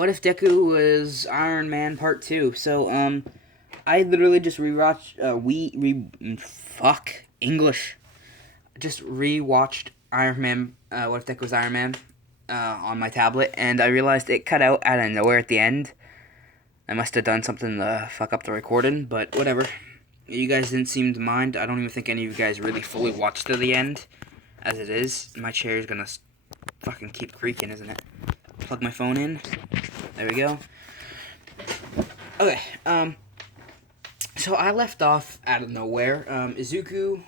What if Deku was Iron Man Part 2? I literally just rewatched, fuck, English. Just rewatched Iron Man, What if Deku was Iron Man, on my tablet, and I realized it cut out out of nowhere at the end. I must have done something to fuck up the recording, but whatever. You guys didn't seem to mind. I don't even think any of you guys really fully watched to the end. As it is, my chair is gonna fucking keep creaking, isn't it? Plug my phone in. There we go. Okay, so I left off out of nowhere. Izuku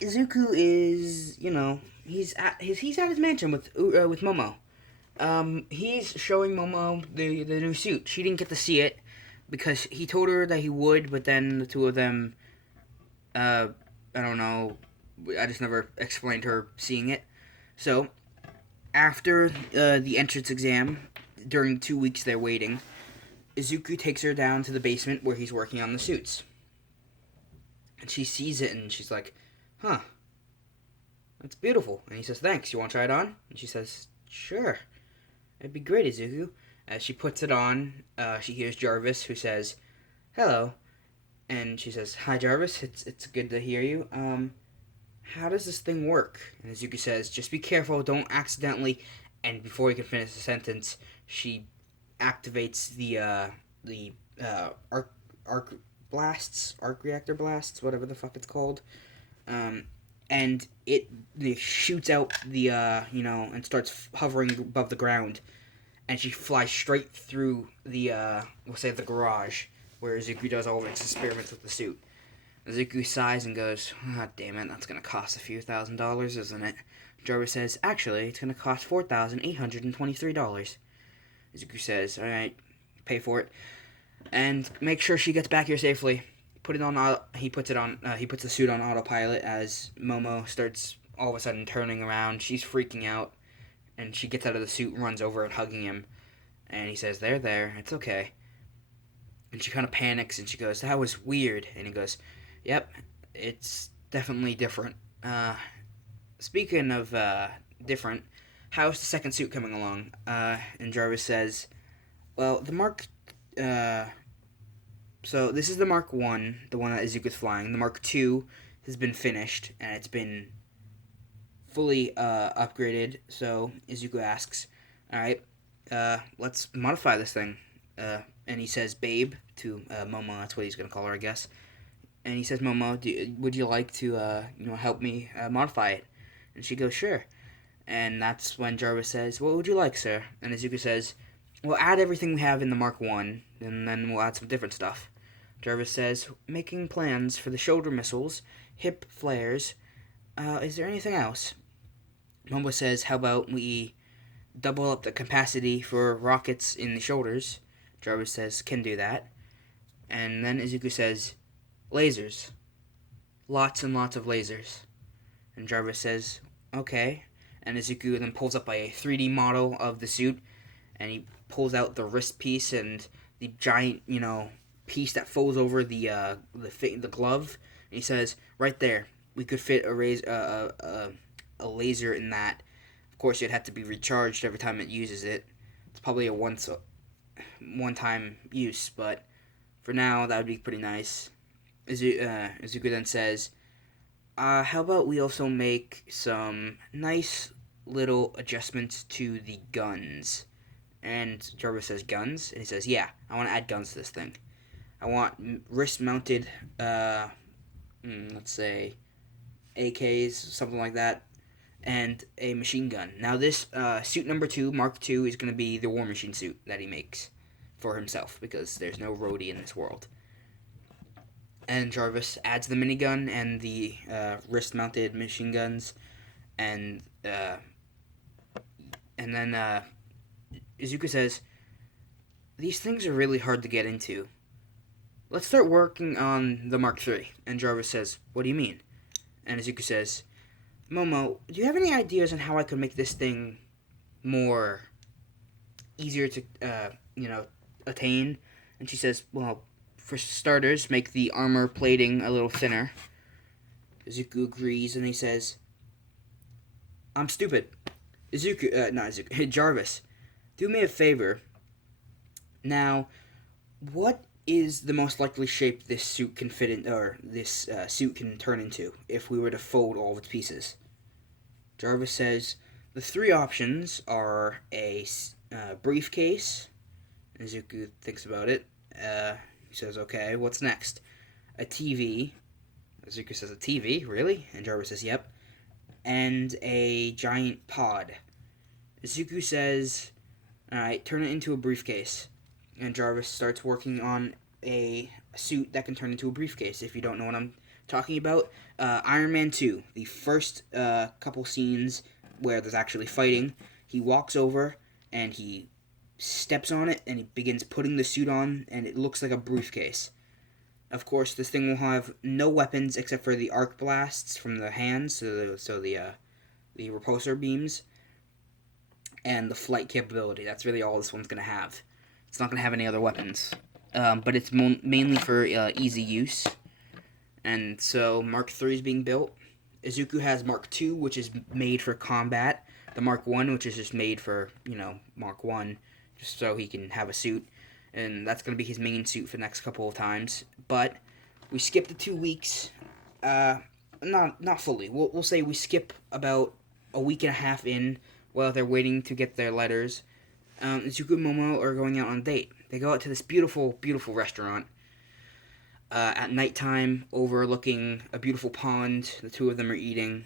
is, he's at his mansion with Momo. He's showing Momo the new suit. She didn't get to see it because he told her that he would, but then the two of them, I don't know, I just never explained her seeing it. So after the entrance exam, during 2 weeks they're waiting, Izuku takes her down to the basement where he's working on the suits. And she sees it and she's like, huh, that's beautiful. And he says, thanks, you want to try it on? And she says, sure, it'd be great, Izuku. As she puts it on, she hears Jarvis, who says, hello. And she says, hi, Jarvis, it's good to hear you. How does this thing work? And Izuku says, just be careful, don't accidentally. And before he can finish the sentence, she activates the arc reactor blasts, whatever the fuck it's called, and it shoots out and starts hovering above the ground, and she flies straight through we'll say the garage where Izuku does all of its experiments with the suit. Izuku sighs and goes, ah, damn it, that's gonna cost a few $1,000s, isn't it? Jarvis says, actually, it's gonna cost $4,823. Izuku says, alright, pay for it. And make sure she gets back here safely. He puts the suit on autopilot as Momo starts all of a sudden turning around. She's freaking out. And she gets out of the suit and runs over and hugging him. And he says, there, it's okay. And she kind of panics and she goes, that was weird. And he goes, yep, it's definitely different. Speaking of different, how's the second suit coming along? And Jarvis says, well, the Mark... so this is the Mark 1, the one that Izuku's flying. The Mark 2 has been finished, and it's been fully upgraded. So Izuku asks, alright, let's modify this thing. And he says babe to Momo, that's what he's going to call her, I guess. And he says, Momo, would you like to help me modify it? And she goes, sure. And that's when Jarvis says, what would you like, sir? And Izuku says, we'll add everything we have in the Mark 1, and then we'll add some different stuff. Jarvis says, making plans for the shoulder missiles, hip flares. Is there anything else? Momo says, how about we double up the capacity for rockets in the shoulders? Jarvis says, can do that. And then Izuku says, lasers. Lots and lots of lasers. And Jarvis says, okay. And Izuku then pulls up a 3D model of the suit, and he pulls out the wrist piece and the giant, piece that folds over the glove. And he says, right there, we could fit a laser in that. Of course, it'd have to be recharged every time it uses it. It's probably a one-time use, but for now, that would be pretty nice. Izuku then says, how about we also make some nice little adjustments to the guns? And Jarvis says, guns? And he says, yeah, I want to add guns to this thing. I want wrist-mounted, let's say, AKs, something like that, and a machine gun. Now this suit number 2, Mark 2, is going to be the War Machine suit that he makes for himself, because there's no roadie in this world. And Jarvis adds the minigun and the wrist-mounted machine guns, and then Izuku says, these things are really hard to get into. Let's start working on the Mark III. And Jarvis says, what do you mean? And Izuku says, Momo, do you have any ideas on how I could make this thing more easier to, attain? And she says, well, for starters, make the armor plating a little thinner. Izuku agrees, and he says, I'm stupid. Jarvis, do me a favor. Now, what is the most likely shape this suit can fit in, or this suit can turn into, if we were to fold all of its pieces? Jarvis says the three options are a briefcase. Izuku thinks about it. He says, okay, what's next? A TV. Izuku says, a TV? Really? And Jarvis says, yep. And a giant pod. Izuku says, alright, turn it into a briefcase. And Jarvis starts working on a suit that can turn into a briefcase. If you don't know what I'm talking about, Iron Man 2, the first couple scenes where there's actually fighting, he walks over and he steps on it and he begins putting the suit on, and it looks like a briefcase. Of course, this thing will have no weapons except for the arc blasts from the hands, so the repulsor beams, and the flight capability. That's really all this one's going to have. It's not going to have any other weapons. But it's mainly for easy use. And so Mark III is being built. Izuku has Mark II, which is made for combat. The Mark I, which is just made for, Mark I, just so he can have a suit. And that's going to be his main suit for the next couple of times. But we skip the 2 weeks. Not fully. We'll say we skip about a week and a half in while they're waiting to get their letters. Izuku and Momo are going out on a date. They go out to this beautiful, beautiful restaurant at nighttime, overlooking a beautiful pond. The two of them are eating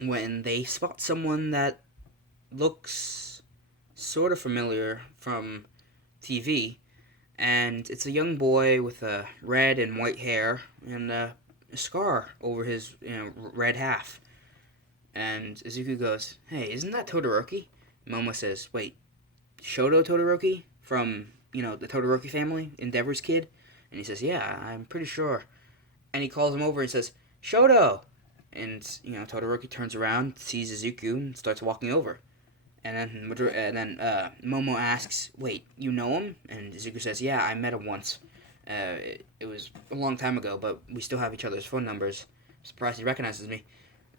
when they spot someone that looks sort of familiar from TV, and it's a young boy with red and white hair and a scar over his red half. And Izuku goes, "Hey, isn't that Todoroki?" Momo says, "Wait, Shoto Todoroki from, the Todoroki family, Endeavor's kid?" And he says, "Yeah, I'm pretty sure." And he calls him over and says, "Shoto!" And, Todoroki turns around, sees Izuku, and starts walking over. And then Momo asks, "Wait, you know him?" And Izuku says, "Yeah, I met him once. It was a long time ago, but we still have each other's phone numbers. I'm surprised he recognizes me."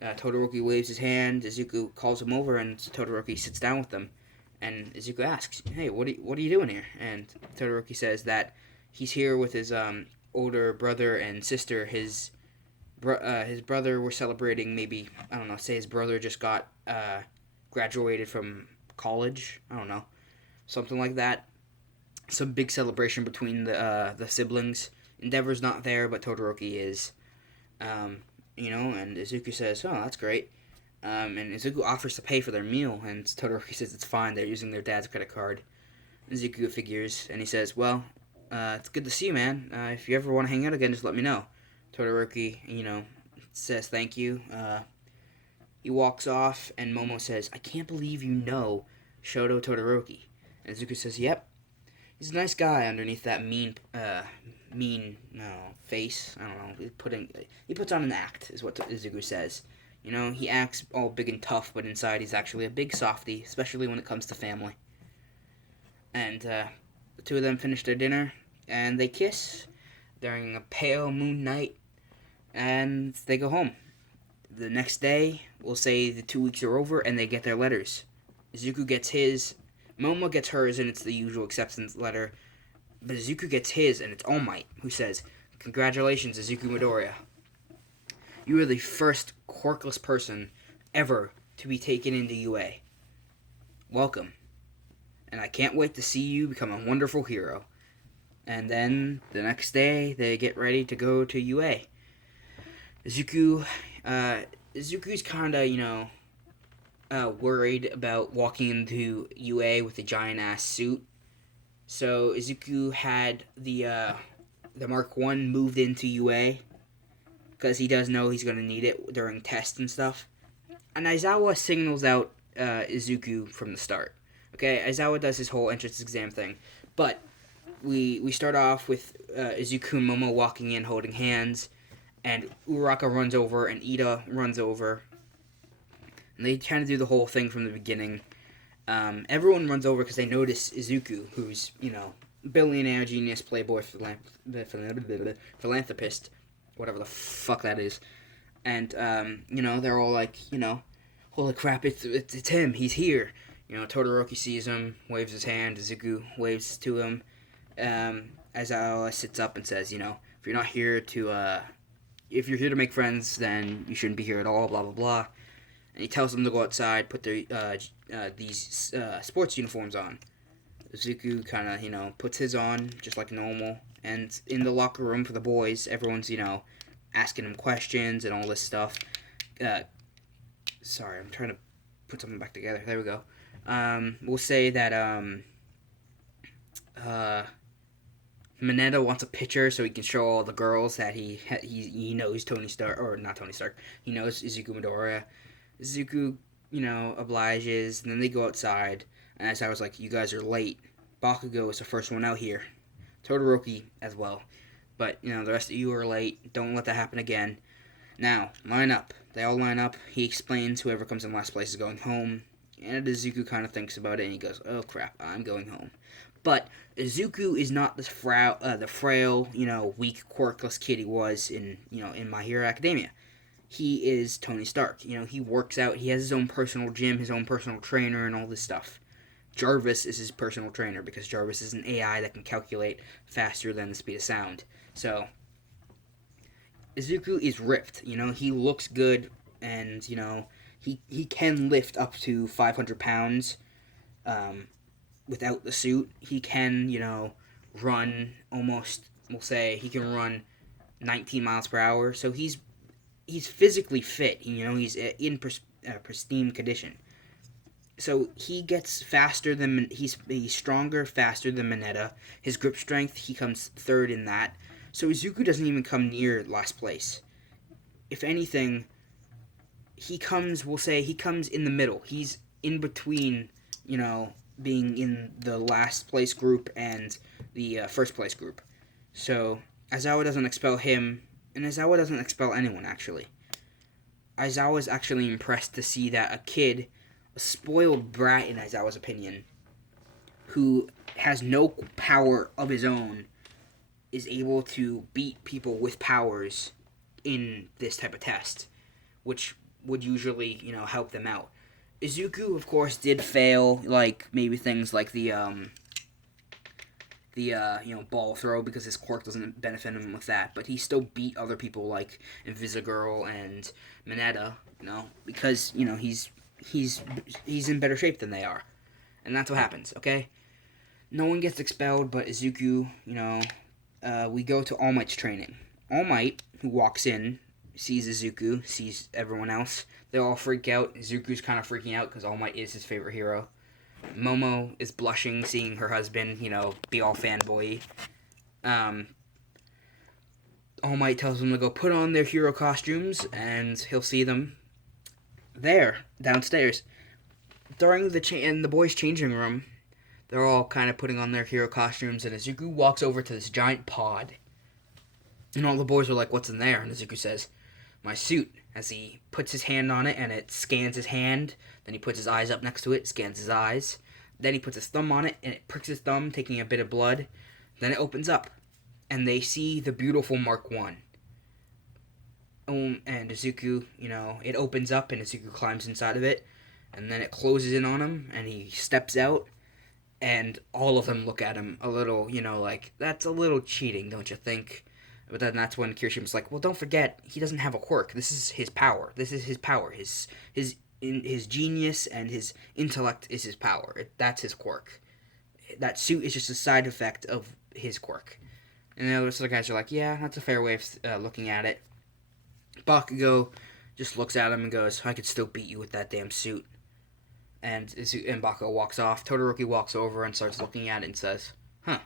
Todoroki waves his hand, Izuku calls him over, and Todoroki sits down with them. And Izuku asks, "Hey, what are you doing here?" And Todoroki says that he's here with his older brother and sister. His brother were celebrating, maybe, I don't know, say his brother just got graduated from college. I don't know, something like that. Some big celebration between the siblings. Endeavor's not there, but Todoroki is. And Izuku says, "Oh, that's great." And Izuku offers to pay for their meal, and Todoroki says it's fine, they're using their dad's credit card. Izuku figures, and he says, "Well, it's good to see you, man. If you ever want to hang out again, just let me know." Todoroki, says thank you. He walks off, and Momo says, "I can't believe you know Shoto Todoroki." And Izuku says, "Yep. He's a nice guy underneath that mean face. I don't know. He puts on an act, is what Izuku says. He acts all big and tough, but inside he's actually a big softie, especially when it comes to family." And the two of them finish their dinner, and they kiss during a pale moon night, and they go home. The next day, we'll say the 2 weeks are over, and they get their letters. Izuku gets his, Momo gets hers, and it's the usual acceptance letter. But Izuku gets his, and it's All Might, who says, "Congratulations, Izuku Midoriya. You are the first quirkless person ever to be taken into UA. Welcome. And I can't wait to see you become a wonderful hero." And then, the next day, they get ready to go to UA. Izuku's kind of, worried about walking into UA with a giant-ass suit. So Izuku had the Mark I moved into UA, because he does know he's going to need it during tests and stuff. And Aizawa signals out Izuku from the start. Okay, Aizawa does his whole entrance exam thing. But we start off with Izuku and Momo walking in holding hands, and Uraraka runs over, and Ida runs over. And they kind of do the whole thing from the beginning. Everyone runs over because they notice Izuku, who's, billionaire, genius, playboy, philanthropist, whatever the fuck that is. And, they're all like, "Holy crap, it's him, he's here. Todoroki sees him, waves his hand. Izuku waves to him. Aizawa sits up and says, if you're not here to, if you're here to make friends, then you shouldn't be here at all. Blah blah blah. And he tells them to go outside, put their these sports uniforms on. Izuku kind of puts his on just like normal. And in the locker room for the boys, everyone's asking him questions and all this stuff. Sorry, I'm trying to put something back together. There we go. We'll say that Mineta wants a picture so he can show all the girls that he knows Tony Stark, or not Tony Stark. He knows Izuku Midoriya. Izuku, obliges, and then they go outside. And as I was like, you guys are late. Bakugo is the first one out here. Todoroki as well. But, the rest of you are late. Don't let that happen again. Now, line up. They all line up. He explains whoever comes in last place is going home. And Izuku kind of thinks about it, and he goes, oh crap, I'm going home. But Izuku is not the frail, weak, quirkless kid he was in My Hero Academia. He is Tony Stark. He works out. He has his own personal gym, his own personal trainer, and all this stuff. Jarvis is his personal trainer because Jarvis is an AI that can calculate faster than the speed of sound. So, Izuku is ripped. He looks good, and, he can lift up to 500 pounds without the suit. He can, run almost, we'll say, he can run 19 miles per hour. So he's physically fit. He's in pristine condition. So he gets faster than, he's stronger, faster than Mineta. His grip strength, he comes third in that. So Izuku doesn't even come near last place. If anything, he comes in the middle. He's in between, being in the last place group and the first place group. So Aizawa doesn't expel him, and Aizawa doesn't expel anyone, actually. Aizawa's actually impressed to see that a kid, a spoiled brat in Aizawa's opinion, who has no power of his own, is able to beat people with powers in this type of test, which would usually, help them out. Izuku, of course, did fail, like, maybe things like the ball throw, because his quirk doesn't benefit him with that, but he still beat other people like Invisigirl and Mineta, because, he's in better shape than they are. And that's what happens, okay? No one gets expelled but Izuku, we go to All Might's training. All Might, who walks in, sees Izuku, sees everyone else. They all freak out. Izuku's kind of freaking out because All Might is his favorite hero. Momo is blushing seeing her husband, be all fanboy. All Might tells them to go put on their hero costumes, and he'll see them there, downstairs. During in the boys' changing room, they're all kind of putting on their hero costumes, and Izuku walks over to this giant pod. And all the boys are like, what's in there? And Izuku says, my suit, as he puts his hand on it, and it scans his hand. Then he puts his eyes up next to it, scans his eyes. Then he puts his thumb on it, and it pricks his thumb, taking a bit of blood. Then it opens up, and they see the beautiful Mark 1. And Izuku, it opens up, and Izuku climbs inside of it. And then it closes in on him, and he steps out. And all of them look at him a little, like, that's a little cheating, don't you think? But then that's when Kirishima's like, well, don't forget, he doesn't have a quirk. This is his power. This is his power. His genius and his intellect is his power. That's his quirk. That suit is just a side effect of his quirk. And the other guys are like, yeah, that's a fair way of looking at it. Bakugo just looks at him and goes, I could still beat you with that damn suit. And Bakugo walks off. Todoroki walks over and starts looking at it and says, huh,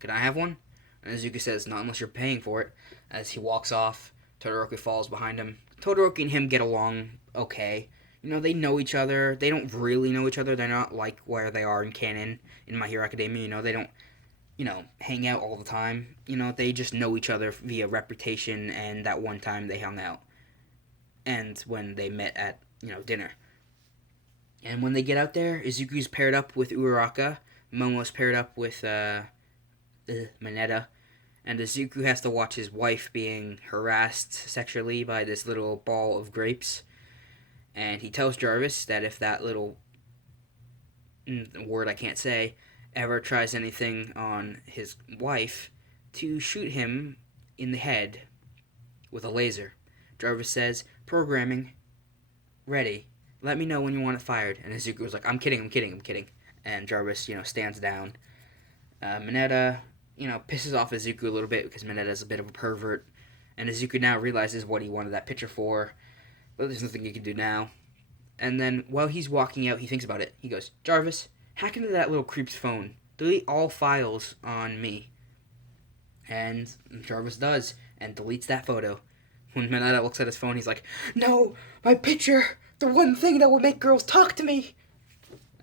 can I have one? And Izuku says, not unless you're paying for it. As he walks off, Todoroki follows behind him. Todoroki and him get along okay. They know each other. They don't really know each other. They're not like where they are in canon in My Hero Academia. They don't, hang out all the time. They just know each other via reputation and that one time they hung out. And when they met at, dinner. And when they get out there, Izuku's paired up with Uraraka. Momo's paired up with Mineta. And Izuku has to watch his wife being harassed sexually by this little ball of grapes. And he tells Jarvis that if that little a word I can't say, ever tries anything on his wife, to shoot him in the head with a laser. Jarvis says, "Programming ready. Let me know when you want it fired." And Izuku was like, "I'm kidding, I'm kidding, I'm kidding." And Jarvis, stands down. Mineta, pisses off Izuku a little bit because Mineta's a bit of a pervert. And Izuku now realizes what he wanted that picture for, but there's nothing he can do now. And then while he's walking out, he thinks about it. He goes, "Jarvis, hack into that little creep's phone. Delete all files on me." And Jarvis does, and deletes that photo. When Mineta looks at his phone, he's like, "No, my picture! The one thing that will make girls talk to me!"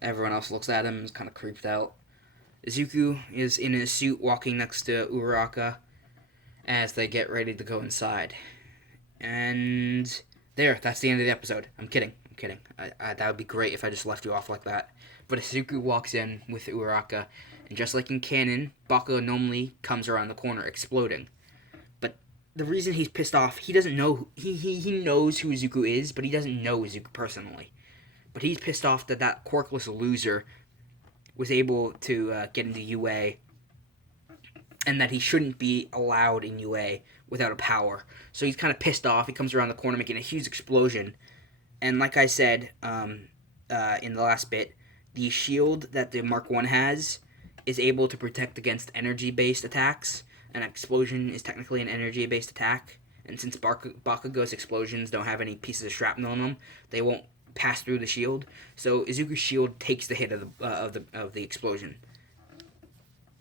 Everyone else looks at him and is kind of creeped out. Izuku is in his suit walking next to Uraraka as they get ready to go inside. And that's the end of the episode. I'm kidding. That would be great if I just left you off like that. But Izuku walks in with Uraraka, and just like in canon, Bakugo normally comes around the corner exploding. But the reason he's pissed off, he doesn't know, he knows who Izuku is, but he doesn't know Izuku personally. But he's pissed off that quirkless loser was able to get into UA, and that he shouldn't be allowed in UA without a power. So he's kind of pissed off. He comes around the corner making a huge explosion. And like I said in the last bit, the shield that the Mark 1 has is able to protect against energy-based attacks. An explosion is technically an energy-based attack. And since Bakugo's explosions don't have any pieces of shrapnel in them, they won't pass through the shield. So Izuku's shield takes the hit of the explosion.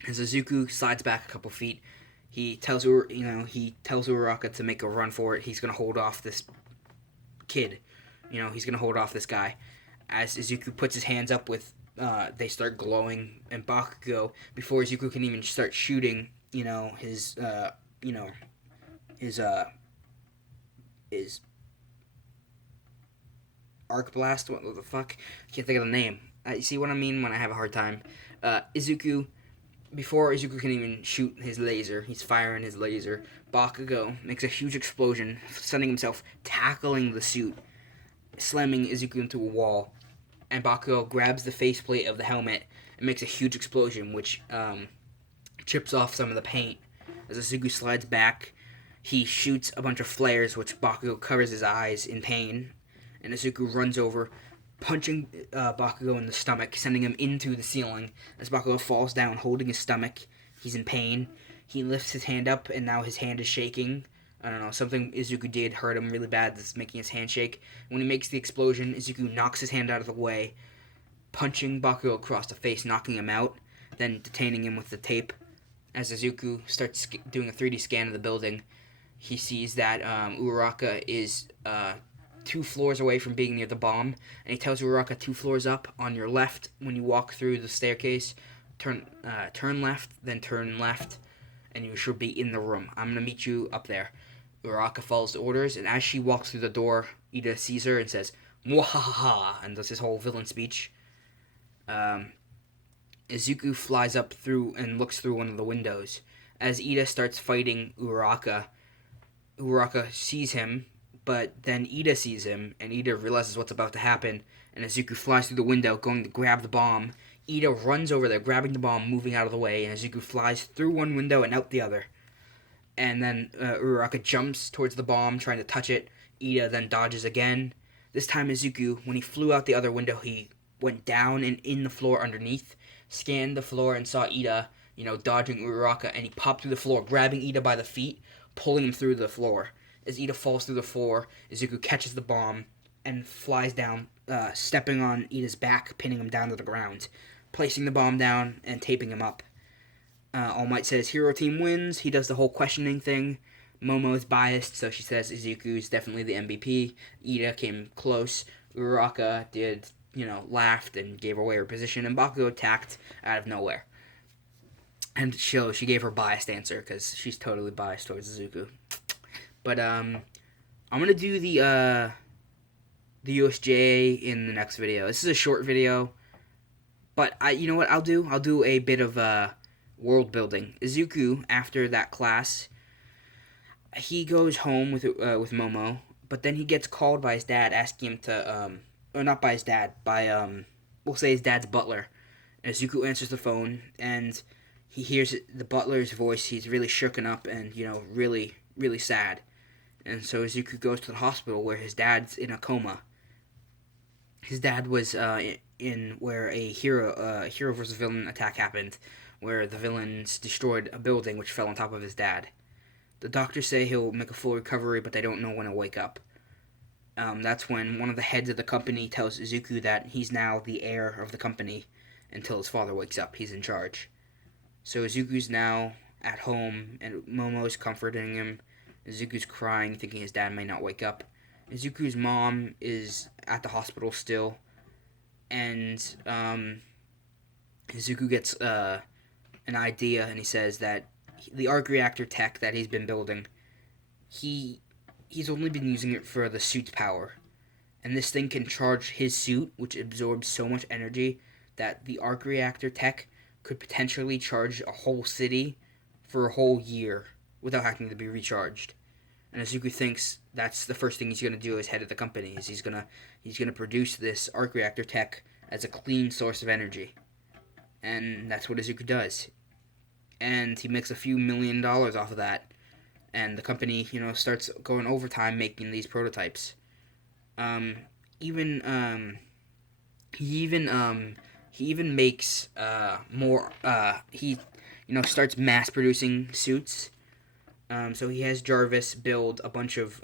As Izuku slides back a couple feet, he tells Uraraka to make a run for it. He's gonna hold off this kid. He's gonna hold off this guy. As Izuku puts his hands up they start glowing, and Bakugo, before Izuku can even start shooting, his arc blast. What the fuck? I can't think of the name. You see what I mean when I have a hard time. Before Izuku can even shoot his laser, he's firing his laser. Bakugo makes a huge explosion, sending himself tackling the suit, slamming Izuku into a wall. And Bakugo grabs the faceplate of the helmet and makes a huge explosion, which chips off some of the paint. As Izuku slides back, he shoots a bunch of flares, which Bakugo covers his eyes in pain. And Izuku runs over, punching Bakugo in the stomach, sending him into the ceiling. As Bakugo falls down, holding his stomach, he's in pain. He lifts his hand up, and now his hand is shaking. I don't know, something Izuku did hurt him really bad that's making his hand shake. When he makes the explosion, Izuku knocks his hand out of the way, punching Bakugo across the face, knocking him out, then detaining him with the tape. As Izuku starts doing a 3D scan of the building, he sees that Uraraka is 2 floors away from being near the bomb, and he tells Uraraka 2 floors up on your left when you walk through the staircase. Turn left, then turn left, and you should be in the room. I'm gonna meet you up there. Uraraka follows the orders, and as she walks through the door, Ida sees her and says, "Mwahaha," and does his whole villain speech. Izuku flies up through and looks through one of the windows. As Ida starts fighting Uraraka sees him, but then Ida sees him, and Ida realizes what's about to happen, and Izuku flies through the window, going to grab the bomb. Ida runs over there, grabbing the bomb, moving out of the way, and Izuku flies through one window and out the other. And then Uraraka jumps towards the bomb, trying to touch it. Ida then dodges again. This time Izuku, when he flew out the other window, he went down and in the floor underneath, scanned the floor and saw Ida, dodging Uraraka, and he popped through the floor, grabbing Ida by the feet, pulling him through the floor. As Ida falls through the floor, Izuku catches the bomb and flies down, stepping on Ida's back, pinning him down to the ground, placing the bomb down and taping him up. All Might says Hero Team wins. He does the whole questioning thing. Momo is biased, so she says Izuku's definitely the MVP. Ida came close. Uraraka did, laughed and gave away her position, and Bakugo attacked out of nowhere. And she gave her biased answer, because she's totally biased towards Izuku. But, I'm gonna do the USJ in the next video. This is a short video, but you know what I'll do? I'll do a bit of, world building. Izuku, after that class, he goes home with Momo, but then he gets called by his dad, asking him to, or not by his dad, by we'll say his dad's butler. And Izuku answers the phone, and he hears the butler's voice. He's really shooken up and, really, really sad. And so Izuku goes to the hospital where his dad's in a coma. His dad was in where a hero versus villain attack happened, where the villains destroyed a building which fell on top of his dad. The doctors say he'll make a full recovery, but they don't know when he'll wake up. That's when one of the heads of the company tells Izuku that he's now the heir of the company until his father wakes up. He's in charge. So Izuku's now at home, and Momo's comforting him. Izuku's crying, thinking his dad may not wake up. Izuku's mom is at the hospital still, and Izuku gets an idea, and he says that the arc reactor tech that he's been building, he's only been using it for the suit's power. And this thing can charge his suit, which absorbs so much energy that the arc reactor tech could potentially charge a whole city for a whole year without having to be recharged. And Izuku thinks that's the first thing he's going to do as head of the company, is he's gonna produce this arc reactor tech as a clean source of energy. And that's what Izuku does. And he makes a few $1 million off of that. And the company, starts going overtime making these prototypes. He even makes more. He starts mass producing suits. So he has Jarvis build a bunch of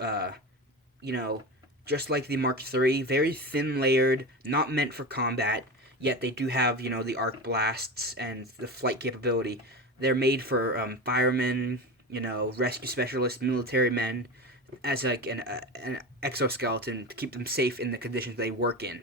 just like the Mark III, very thin layered, not meant for combat. Yet they do have the arc blasts and the flight capability. They're made for firemen, rescue specialists, military men, as like an exoskeleton to keep them safe in the conditions they work in.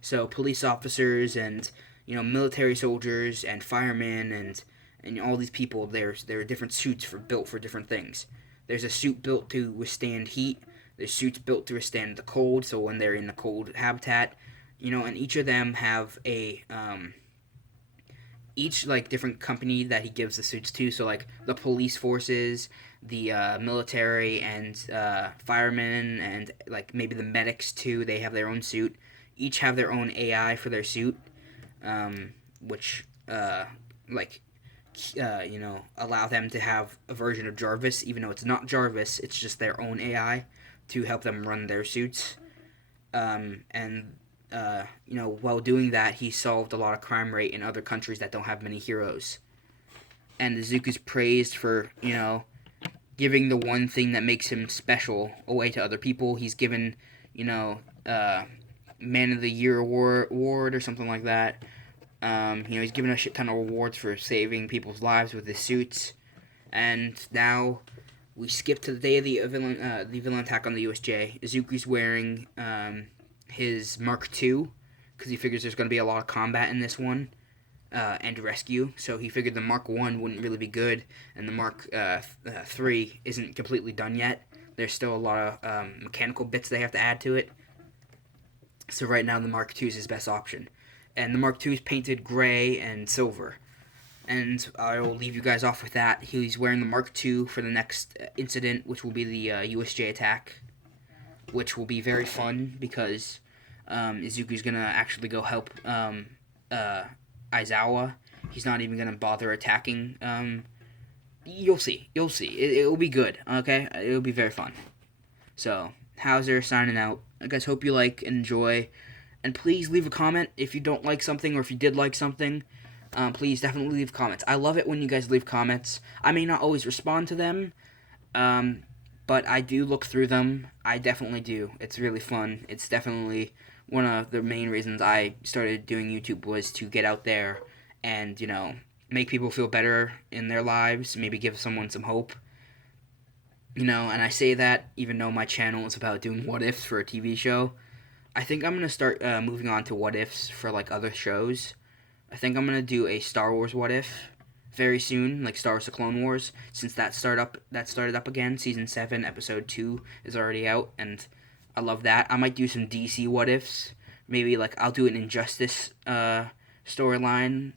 So police officers and military soldiers and firemen and all these people, there are different suits built for different things. There's a suit built to withstand heat. There's suits built to withstand the cold. So when they're in the cold habitat, and each of them have a each like different company that he gives the suits to. So like the police forces, the military and firemen, and like maybe the medics too. They have their own suit. Each have their own AI for their suit, which allow them to have a version of Jarvis, even though it's not Jarvis. It's just their own AI to help them run their suits. While doing that, he solved a lot of crime rate in other countries that don't have many heroes. And Izuku's praised for, giving the one thing that makes him special away to other people. He's given, Man of the Year award or something like that. He's given a shit ton of awards for saving people's lives with his suits. And now we skip to the day of the villain attack on the USJ. Izuku's wearing his Mark II, because he figures there's going to be a lot of combat in this one, and rescue. So he figured the Mark I wouldn't really be good, and the Mark III isn't completely done yet. There's still a lot of mechanical bits they have to add to it. So right now the Mark II is his best option. And the Mark II is painted gray and silver. And I will leave you guys off with that. He's wearing the Mark II for the next incident, which will be the USJ attack, which will be very fun because Izuku's going to actually go help Aizawa. He's not even going to bother attacking. You'll see. It'll be good, okay? It'll be very fun. So, Hauser signing out. I guys hope you like and enjoy. And please leave a comment if you don't like something, or if you did like something. Please definitely leave comments. I love it when you guys leave comments. I may not always respond to them, but I do look through them. I definitely do. It's really fun. It's definitely one of the main reasons I started doing YouTube, was to get out there and, make people feel better in their lives, maybe give someone some hope. And I say that even though my channel is about doing what-ifs for a TV show. I think I'm going to start moving on to what-ifs for, other shows. I think I'm going to do a Star Wars what-if very soon, like Star Wars The Clone Wars, since that started up again. Season 7, Episode 2 is already out, and I love that. I might do some DC what-ifs. Maybe, I'll do an Injustice storyline.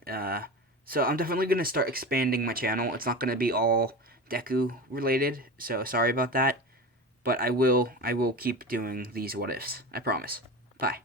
So I'm definitely going to start expanding my channel. It's not going to be all Deku related, so sorry about that. But I will keep doing these what-ifs. I promise. Bye.